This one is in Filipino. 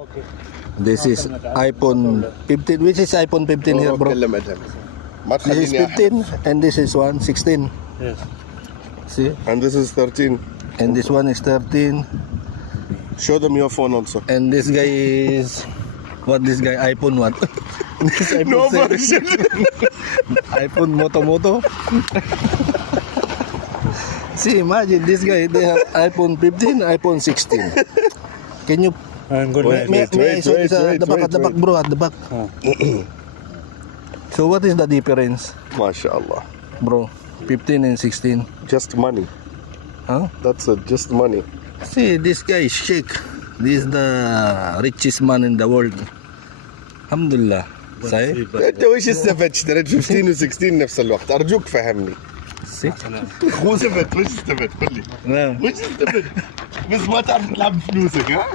Okay. This is iPhone 15. Which is iPhone 15 here, bro? This is 15 and this is 16. Yes. See? And this is 13. And this one is 13. Show them your phone also. And this guy is what? This guy iPhone what? This iPhone No 7. version. iPhone Moto. See, imagine this guy. They have iPhone 15, iPhone 16. Can you? And good Wait, night. May I show this at wait, the back, at the back, bro, at the back. So what is the difference, MashaAllah. bro? 15 and 16. Just money. Huh? That's it. Just money. See, this guy is Sheikh. This is the richest man in the world. Alhamdulillah. صحيح؟ انت وش استفدت؟ اشتريت 15 و16 نفس الوقت، ارجوك فهمني. مو استفدت، وش استفدت؟ قل لي. نعم. وش استفدت؟ بس ما تعرف تلعب بفلوسك ها؟